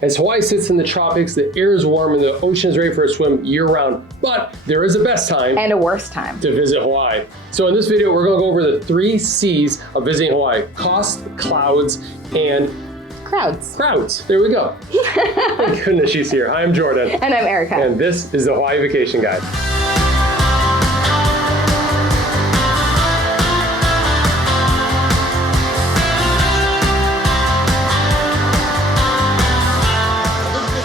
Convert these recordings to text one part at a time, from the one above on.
As Hawaii sits in the tropics, the air is warm and the ocean is ready for a swim year-round. But there is a best time and a worst time to visit Hawaii. So in this video, we're going to go over the 3 C's of visiting Hawaii: cost, clouds, and crowds. There we go. Thank goodness she's here. I'm Jordan. And I'm Erica. And this is the Hawaii Vacation Guide.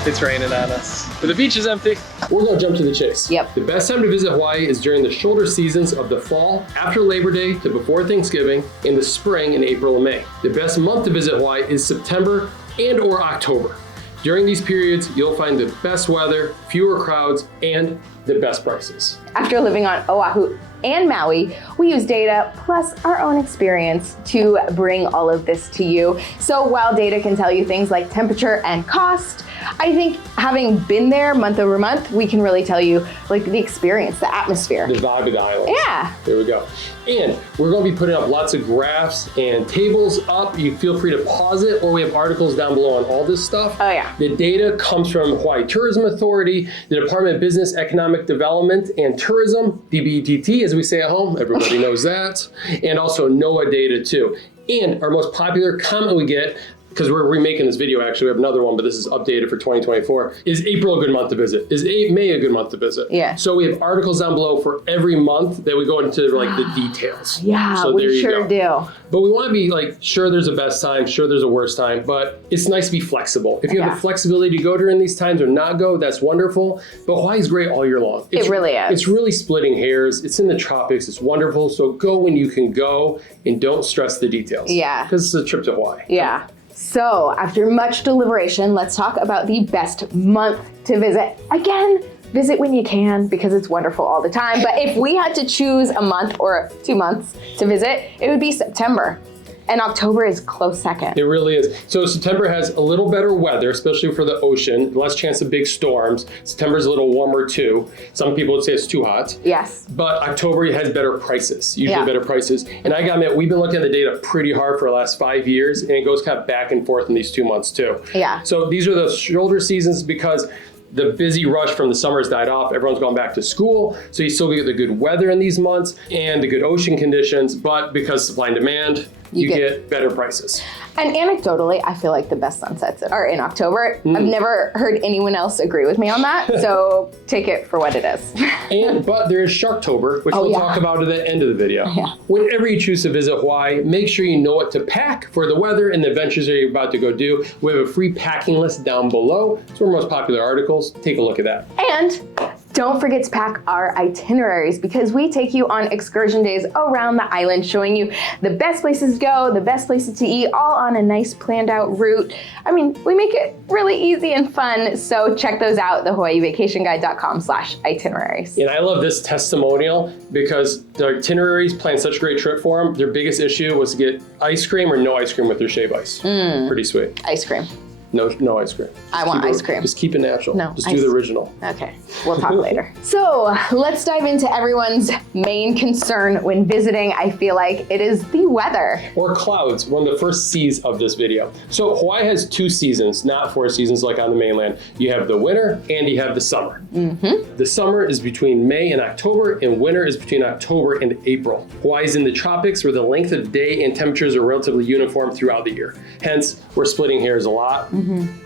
It's raining on us, but the beach is empty. We're gonna jump to the chase. Yep. The best time to visit Hawaii is during the shoulder seasons of the fall, after Labor Day to before Thanksgiving, in the spring in April and May. The best month to visit Hawaii is September and or October. During these periods, you'll find the best weather, fewer crowds, and the best prices. After living on Oahu and Maui, we use data plus our own experience to bring all of this to you. So while data can tell you things like temperature and cost, I think having been there month over month, we can really tell you like the experience, the atmosphere. The vibe of the island. Yeah. There we go. And we're going to be putting up lots of graphs and tables up. You feel free to pause it, or we have articles down below on all this stuff. Oh yeah. The data comes from Hawaii Tourism Authority, the Department of Business, Economic Development and Tourism, DBETT as we say at home, everybody knows that, and also NOAA data too. And our most popular comment we get, because we're remaking this video actually, we have another one, but this is updated for 2024, is April a good month to visit? Is May a good month to visit? Yeah. So we have articles down below for every month that we go into like the details. Yeah, so we sure do. But we want to be like, sure there's a best time, sure there's a worst time, but it's nice to be flexible. If you have the flexibility to go during these times or not go, that's wonderful. But Hawaii's great all year long. It really is. It's really splitting hairs. It's in the tropics. It's wonderful. So go when you can go and don't stress the details. Yeah. Because it's a trip to Hawaii. Yeah. So after much deliberation, let's talk about the best month to visit. Again, visit when you can because it's wonderful all the time. But if we had to choose a month or 2 months to visit, it would be September. And October is close second. It really is. So September has a little better weather, especially for the ocean, less chance of big storms. September's a little warmer too. Some people would say it's too hot. Yes. But October has better prices, usually better prices. And I gotta admit, we've been looking at the data pretty hard for the last 5 years, and it goes kind of back and forth in these 2 months too. Yeah. So these are the shoulder seasons because the busy rush from the summer's died off. Everyone's gone back to school. So you still get the good weather in these months and the good ocean conditions, but because supply and demand, you get better prices. And anecdotally, I feel like the best sunsets are in October. I've never heard anyone else agree with me on that, so take it for what it is. But there is Sharktober, which we'll talk about at the end of the video. Yeah. Whenever you choose to visit Hawaii, make sure you know what to pack for the weather and the adventures that you're about to go do. We have a free packing list down below. It's one of our most popular articles. Take a look at that. And don't forget to pack our itineraries because we take you on excursion days around the island, showing you the best places to go, the best places to eat, all on a nice planned out route. I mean, we make it really easy and fun. So check those out, the HawaiiVacationGuide.com/itineraries. And I love this testimonial because the itineraries plan such a great trip for them. Their biggest issue was to get ice cream or no ice cream with their shave ice. Pretty sweet. Ice cream. No ice cream. I want ice cream. Just keep it natural. No, just do the original. Okay, we'll talk later. So let's dive into everyone's main concern when visiting. I feel like it is the weather. Or clouds, one of the first C's of this video. So Hawaii has 2 seasons, not 4 seasons like on the mainland. You have the winter and you have the summer. The summer is between May and October, and winter is between October and April. Hawaii is in the tropics where the length of day and temperatures are relatively uniform throughout the year. Hence, we're splitting hairs a lot.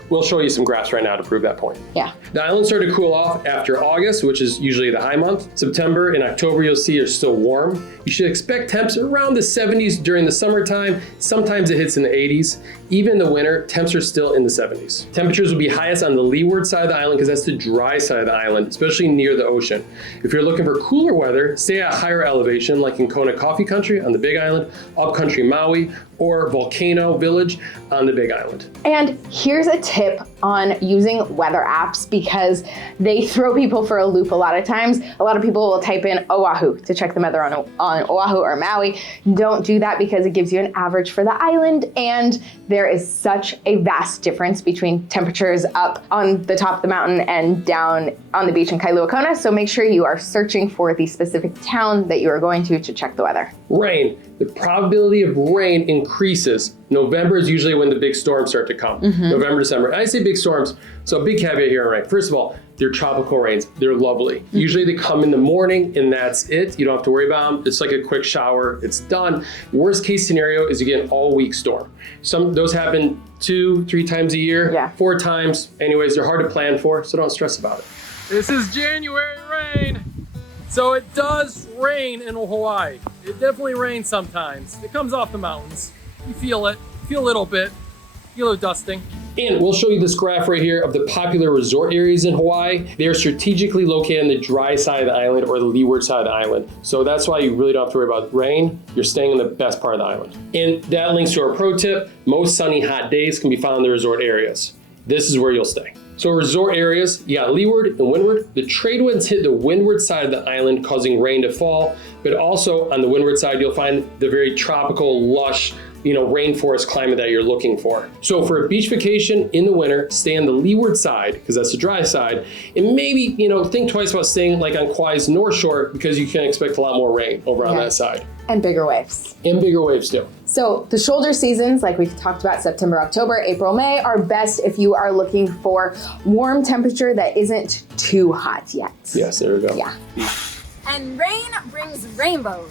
We'll show you some graphs right now to prove that point. Yeah. The island started to cool off after August, which is usually the high month. September and October, you'll see, are still warm. You should expect temps around the 70s during the summertime. Sometimes it hits in the 80s. Even in the winter, temps are still in the 70s. Temperatures will be highest on the leeward side of the island because that's the dry side of the island, especially near the ocean. If you're looking for cooler weather, stay at a higher elevation like in Kona Coffee Country on the Big Island, Upcountry Maui, or Volcano Village on the Big Island. And here's a tip on using weather apps because they throw people for a loop a lot of times. A lot of people will type in Oahu to check the weather on Oahu or Maui. Don't do that because it gives you an average for the island, and there is such a vast difference between temperatures up on the top of the mountain and down on the beach in Kailua Kona. So make sure you are searching for the specific town that you are going to check the weather. Rain. The probability of rain increases November is usually when the big storms start to come. November, December. I say big storms, so a big caveat here on rain. First of all, they're tropical rains. They're lovely. Usually they come in the morning and that's it. You don't have to worry about them. It's like a quick shower. It's done. Worst case scenario is you get an all-week storm. Those happen 2-3 times a year, 4 times. Anyways, they're hard to plan for, so don't stress about it. This is January rain. So it does rain in Hawaii. It definitely rains sometimes. It comes off the mountains. You feel it, feel a little bit, feel a little dusting. And we'll show you this graph right here of the popular resort areas in Hawaii. They are strategically located on the dry side of the island or the leeward side of the island. So that's why you really don't have to worry about rain. You're staying in the best part of the island. And that links to our pro tip. Most sunny, hot days can be found in the resort areas. This is where you'll stay. So resort areas, you got leeward and windward. The trade winds hit the windward side of the island, causing rain to fall. But also on the windward side, you'll find the very tropical, lush, rainforest climate that you're looking for. So for a beach vacation in the winter, stay on the leeward side, because that's the dry side. And maybe, think twice about staying like on Kauai's north shore, because you can expect a lot more rain over on that side. And bigger waves. And bigger waves too. So the shoulder seasons, like we've talked about, September, October, April, May, are best if you are looking for warm temperature that isn't too hot yet. Yes, there we go. Yeah. And rain brings rainbows.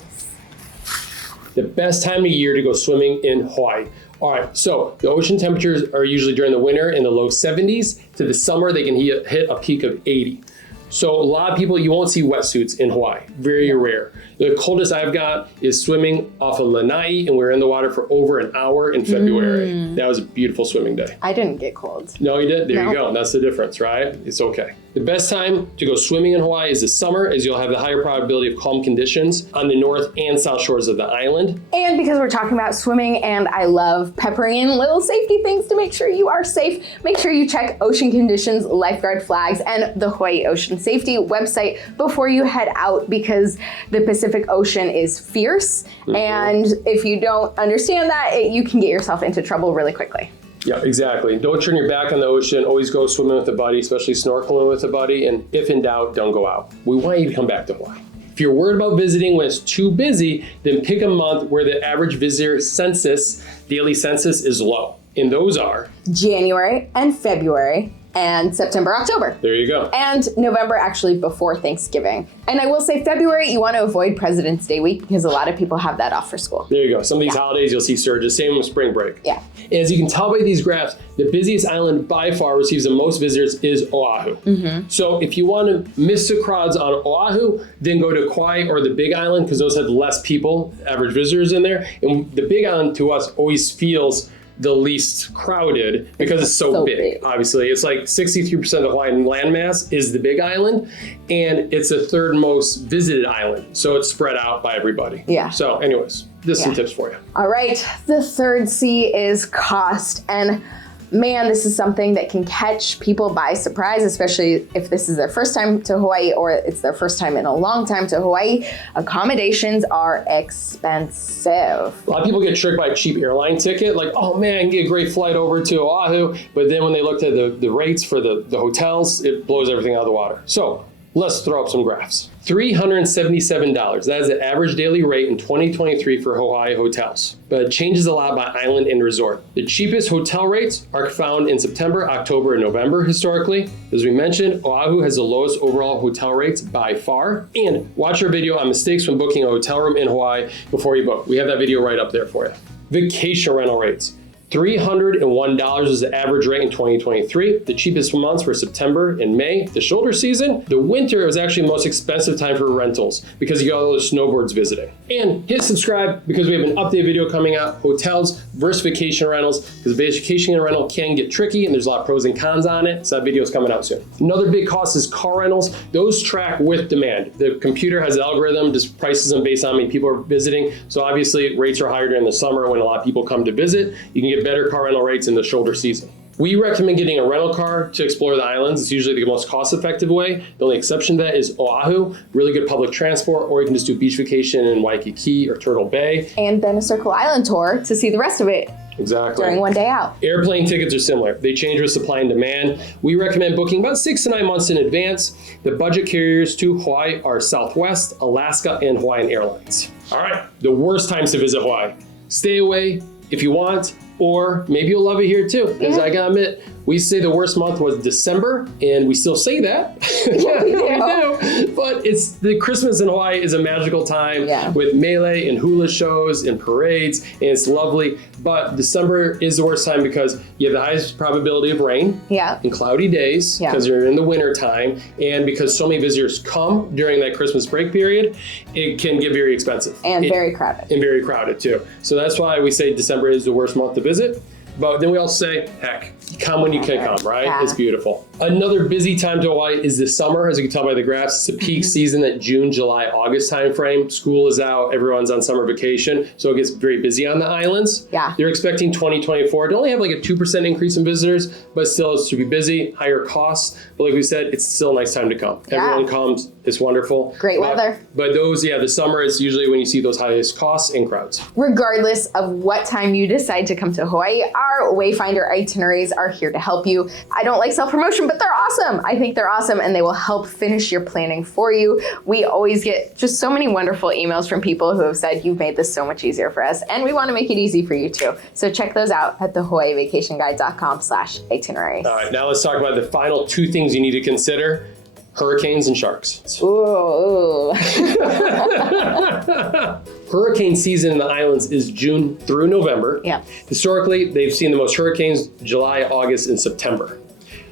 The best time of year to go swimming in Hawaii. All right, so the ocean temperatures are usually during the winter in the low 70s. To the summer, they can hit a peak of 80. So a lot of people, you won't see wetsuits in Hawaii, very rare. The coldest I've got is swimming off of Lanai, and we were in the water for over an hour in February. That was a beautiful swimming day. I didn't get cold. No, you did? There you go. That's the difference, right? It's okay. The best time to go swimming in Hawaii is the summer, as you'll have the higher probability of calm conditions on the north and south shores of the island. And because we're talking about swimming, and I love peppering in little safety things to make sure you are safe, make sure you check ocean conditions, lifeguard flags, and the Hawaii Ocean Safety website before you head out, because the Pacific Ocean is fierce. And if you don't understand that, you can get yourself into trouble really quickly. Yeah, exactly. Don't turn your back on the ocean. Always go swimming with a buddy, especially snorkeling with a buddy. And if in doubt, don't go out. We want you to come back to Hawaii. If you're worried about visiting when it's too busy, then pick a month where the average visitor census, daily census, is low. And those are January and February and September, October. There you go. And November, actually before Thanksgiving. And I will say February, you want to avoid President's Day week, because a lot of people have that off for school. There you go. Some of these holidays you'll see surges, same with spring break. Yeah. And as you can tell by these graphs, the busiest island by far receives the most visitors is Oahu. So if you want to miss the crowds on Oahu, then go to Kauai or the Big Island, because those have less people, average visitors in there. And the Big Island to us always feels the least crowded because it's so big. Obviously, it's like 63% of the Hawaiian landmass is the Big Island, and it's the third most visited island. So it's spread out by everybody. Yeah. So anyways, this is some tips for you. All right, the third C is cost. And man, this is something that can catch people by surprise, especially if this is their first time to Hawaii or it's their first time in a long time to Hawaii. Accommodations are expensive. A lot of people get tricked by a cheap airline ticket, like, oh man, I can get a great flight over to Oahu. But then when they looked at the rates for the hotels, it blows everything out of the water. So let's throw up some graphs. $377. That is the average daily rate in 2023 for Hawaii hotels. But it changes a lot by island and resort. The cheapest hotel rates are found in September, October, and November historically. As we mentioned, Oahu has the lowest overall hotel rates by far. And watch our video on mistakes when booking a hotel room in Hawaii before you book. We have that video right up there for you. Vacation rental rates. $301 is the average rate in 2023. The cheapest months were September and May, the shoulder season. The winter was actually the most expensive time for rentals because you got all those snowboards visiting. And hit subscribe because we have an update video coming out, hotels versus vacation rentals, because vacation rental can get tricky and there's a lot of pros and cons on it. So that video is coming out soon. Another big cost is car rentals. Those track with demand. The computer has an algorithm, just prices them based on how many people are visiting. So obviously rates are higher during the summer when a lot of people come to visit. You can get better car rental rates in the shoulder season. We recommend getting a rental car to explore the islands. It's usually the most cost-effective way. The only exception to that is Oahu, really good public transport, or you can just do a beach vacation in Waikiki or Turtle Bay. And then a Circle Island tour to see the rest of it. Exactly. During one day out. Airplane tickets are similar. They change with supply and demand. We recommend booking about 6 to 9 months in advance. The budget carriers to Hawaii are Southwest, Alaska, and Hawaiian Airlines. All right, the worst times to visit Hawaii. Stay away if you want. or maybe you'll love it here too, because I gotta admit, we say the worst month was December, and we still say that. Yeah, we do. We do. But it's the Christmas in Hawaii is a magical time with melee and hula shows and parades, and it's lovely. But December is the worst time because you have the highest probability of rain and cloudy days because you're in the winter time, and because so many visitors come during that Christmas break period, it can get very expensive. And very crowded. And very crowded too. So that's why we say December is the worst month to visit. But then we also say, heck, come when you can come, right? Yeah. It's beautiful. Another busy time to Hawaii is the summer. As you can tell by the graphs, it's a peak season at June, July, August timeframe. School is out, everyone's on summer vacation, so it gets very busy on the islands. Yeah. They're expecting 2024 to only have like a 2% increase in visitors, but still it's to be busy, higher costs. But like we said, it's still a nice time to come. Yeah. Everyone comes, it's wonderful. Great weather. But those, the summer is usually when you see those highest costs and crowds. Regardless of what time you decide to come to Hawaii, our Wayfinder itineraries are here to help you. I don't like self-promotion, but they're awesome. I think they're awesome, and they will help finish your planning for you. We always get just so many wonderful emails from people who have said, you've made this so much easier for us, and we want to make it easy for you too. So check those out at thehawaiivacationguide.com/itineraries. All right, now let's talk about the final two things you need to consider: hurricanes and sharks. Ooh. Hurricane season in the islands is June through November. Yeah. Historically, they've seen the most hurricanes July, August, and September.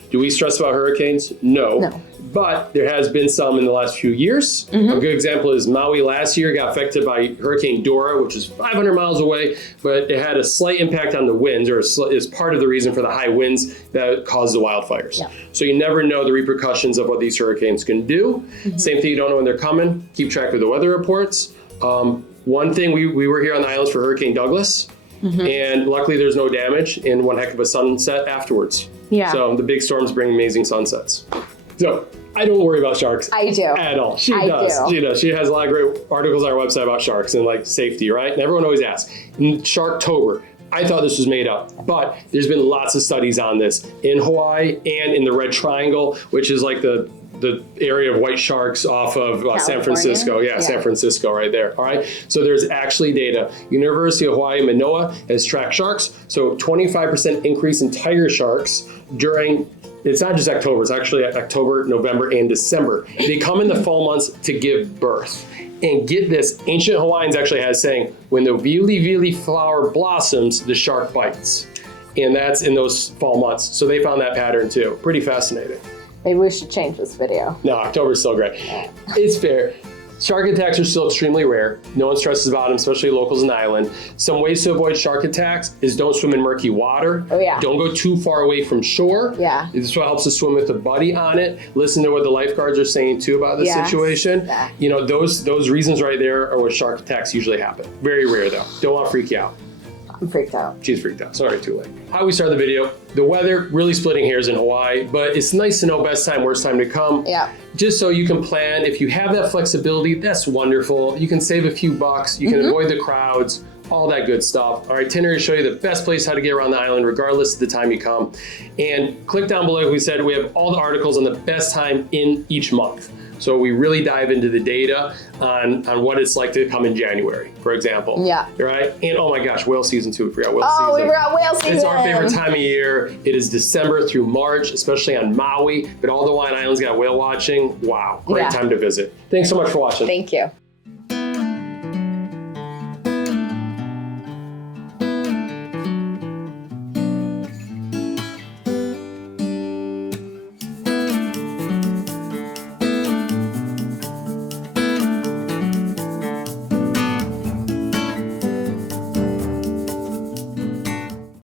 Do we stress about hurricanes? No. But there has been some in the last few years. A good example is Maui last year got affected by Hurricane Dora, which is 500 miles away, but it had a slight impact on the winds, or is part of the reason for the high winds that caused the wildfires. Yeah. So you never know the repercussions of what these hurricanes can do. Same thing, you don't know when they're coming. Keep track of the weather reports. One thing, we were here on the islands for Hurricane Douglas, and luckily there's no damage and one heck of a sunset afterwards. Yeah. So the big storms bring amazing sunsets. So I don't worry about sharks. I do. At all. She does. She has a lot of great articles on our website about sharks and like safety, right? And everyone always asks, Sharktober. I thought this was made up, but there's been lots of studies on this in Hawaii and in the Red Triangle, which is like the area of white sharks off of San Francisco. Yeah, San Francisco right there. All right. So there's actually data. University of Hawaii Manoa has tracked sharks. So 25% increase in tiger sharks during, it's not just October, it's actually October, November, and December. They come in the fall months to give birth. And get this, ancient Hawaiians actually had a saying, when the vili vili flower blossoms, the shark bites. And that's in those fall months. So they found that pattern too. Pretty fascinating. Maybe we should change this video. No, October's still great. It's fair. Shark attacks are still extremely rare. No one stresses about them, especially locals in the island. Some ways to avoid shark attacks is don't swim in murky water. Don't go too far away from shore. This is what helps to swim with a buddy on it. Listen to what the lifeguards are saying too about the situation. You know, those reasons right there are where shark attacks usually happen. Very rare though. Don't want to freak you out. I'm freaked out. She's freaked out. Sorry, too late. How we start the video. The weather, really splitting hairs in Hawaii, but it's nice to know best time, worst time to come. Just so you can plan. If you have that flexibility, that's wonderful. You can save a few bucks. You can avoid the crowds, all that good stuff. Our itinerary show you the best place how to get around the island, regardless of the time you come. And click down below, like we said, we have all the articles on the best time in each month. So we really dive into the data on what it's like to come in January, for example. Right? And oh my gosh, whale season too. We forgot whale season. Oh, we forgot whale season. It's our favorite time of year. It is December through March, especially on Maui. But all the Hawaiian Islands got whale watching. Wow, great time to visit. Thanks so much for watching. Thank you.